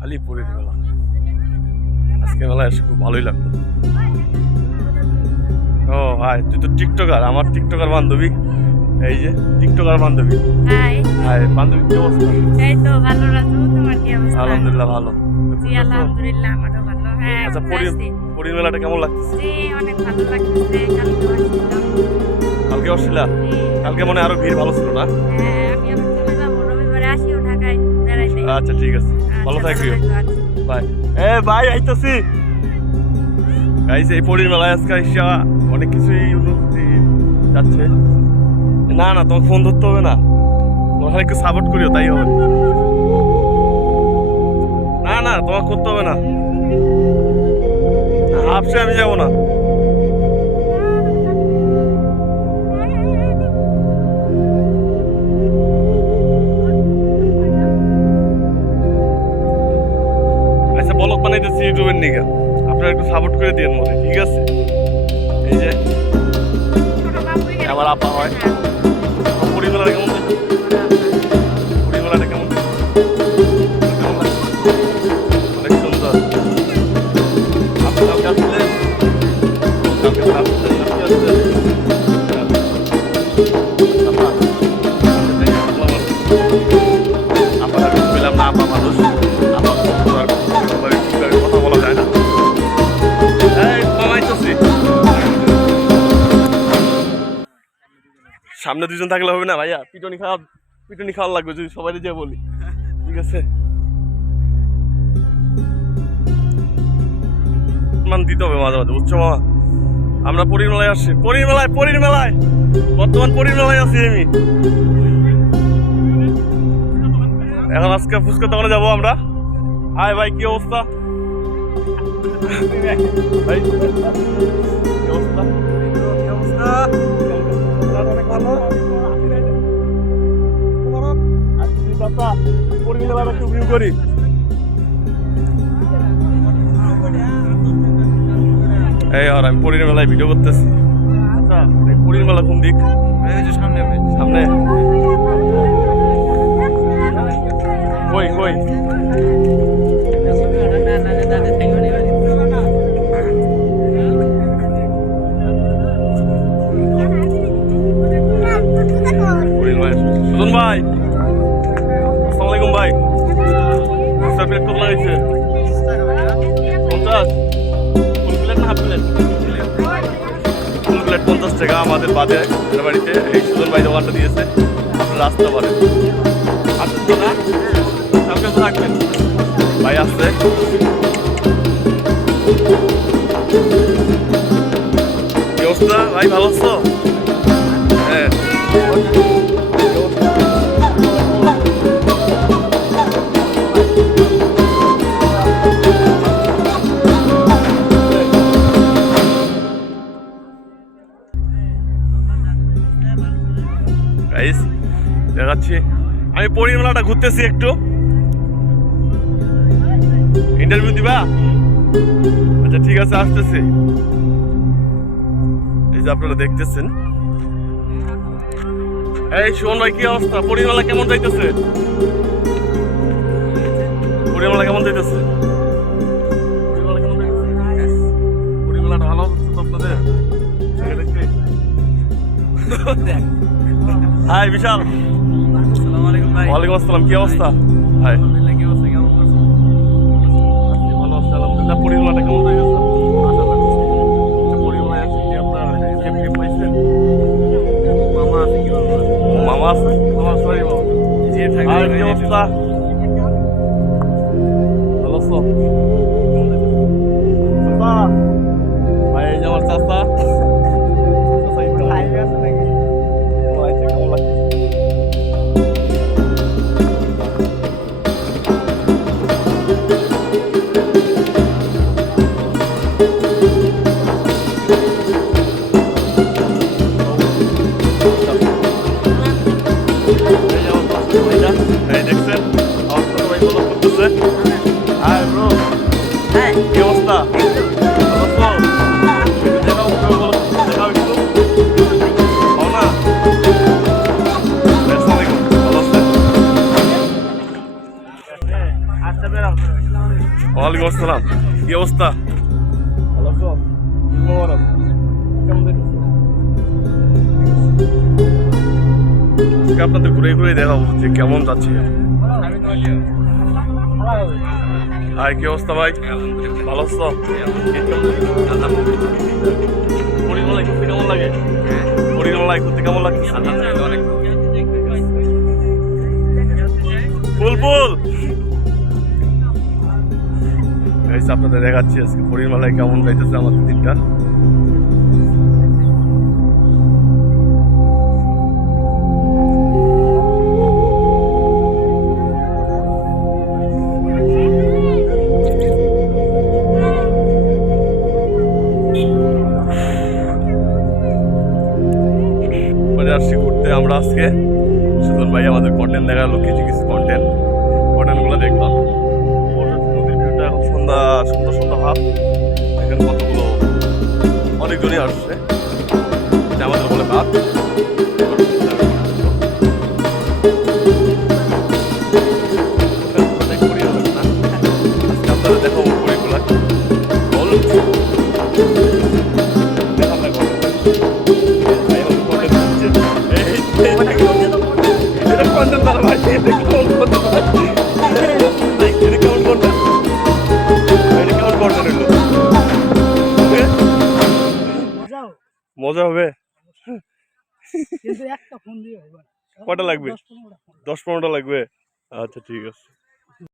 খালি পরির মেলা। আজকে মেলা এসে খুব ভালোই লাগল। ও হাই তুই তো টিকটকার আমার টিকটকার বান্ধবী। এই যে টিকটকার বান্ধবী। হাই। হাই বান্ধবী কি অবস্থা? এই তো ভালো রাখো তোমার কি অবস্থা? আলহামদুলিল্লাহ ভালো। জি আলহামদুলিল্লাহ আমারও ভালো। হ্যাঁ আচ্ছা ভালো পরির। মেলাটা কেমন লাগছে জি অনেক ভালো লাগতেছে। কালকে আসছিলাম। কালকে আসছিলা? কালকে মনে আরও ভিড় ভালো ছিল না? হ্যাঁ আমি আবার চলে যাব। রবিবারে আসিও ঢাকায় বেড়াইতে। আচ্ছা ঠিক আছে। ভালো আচ্ছা, থাকিও থাকো। বাই। এ বাই আইতাছি। গাইস এই পরির মেলায় আজকে আইসা অনেক কিছুই উন্নতি যাচ্ছে। না না তোমাকে ফোন ধরতে হবে না। তোমার একটু সাপোর্ট করিও তাই হবে। না না তোমাকে করতে হবে না। আপসে আমি যাব না। আপনারা একটু সাপোর্ট করে দিন মনে ঠিক আছে? এই যে আমার আপা হয়। পরিবার কেমন সামনে দুজন থাকলে হবে না, ভাইয়া। পিটনি খাওয়া পিটনি খাওয়া লাগবে, যদি সবাই যে বলি। ঠিক আছে? মান দিতে হবে মাঝে মাঝে, বুঝছ মামা? আমরা পরীর মেলায় আসছি। পরীর মেলায় পরীর মেলায়! বর্তমান পরীর মেলায় আছি আমি। এখন আজকে ফুচকা দোকানে যাব আমরা। হাই ভাই, কি অবস্থা? ভাই, কি অবস্থা? করি। এই আর আমি পরীর মেলায় ভিডিও করতেছি। আচ্ছা। বেলা মেলা কোন দিক? সামনে। সামনে। কই কই? প্লেট কত লাগাইছে পঞ্চাশ ফুল প্লেট না ফুল প্লেট পঞ্চাশ টাকা আমাদের বাদে বাড়িতে এই সুজন ভাই দোকানটা দিয়েছে আপনারা আসতে পারেন আসছেন তো না কালকে তো থাকবেন ভাই আসছে কি অবস্থা ভাই ভালো আছো হ্যাঁ গাইস দেখাচ্ছি। আমি পরিমেলাটা ঘুরতেছি একটু। ইন্টারভিউ দিবা? আচ্ছা ঠিক আছে, আসতেছি। এই যে আপনারা দেখতেছেন। এই শোন ভাই, কি অবস্থা? পরিমেলা কেমন যাইতেছে? পরিমেলা কেমন যাইতেছে? পরিমেলাটা ভালো হচ্ছে তো আপনাদের? দেখে। হাই বিশাল। ওয়ালাইকুম আসসালাম কি অবস্থা? হাই। কেমন আছেন? আজকে ভালো আছে আলহামদুলিল্লাহ। পরিমাণটা কেমন হয়ে গেছে? মামা আছে মামা সরি মামা যে আর কি অবস্থা? ভালো ভাই আমার চাচা। এই যে আমার পাশে ভাইটা, এই আপনাদের ঘুরে ঘুরে দেখাবো যে কেমন যাচ্ছে। হাই কি অবস্থা ভাই? ভালো আছো? পরিমালাই করতে কেমন লাগে পরিমালাই করতে কেমন লাগছে বুলবুল আপনাদের দেখাচ্ছি আজকে পরিমালায় কেমন যাইতেছে আমাদের দিনটা। আসছি ঘুরতে আমরা আজকে। সুজন ভাই আমাদের কন্টেন্ট দেখাল কিছু কিছু কন্টেন্ট কন্টেন্টগুলো দেখলাম। সন্ধ্যা সন্ধ্যা সন্ধ্যা ভাব এখানে কতগুলো অনেকজনই আসছে। আমাদের বলে ভাত আপনারা দেখো পরিগুলা এ? মজা হবে। কটা লাগবে? দশ পনেরোটা লাগবে আচ্ছা ঠিক আছে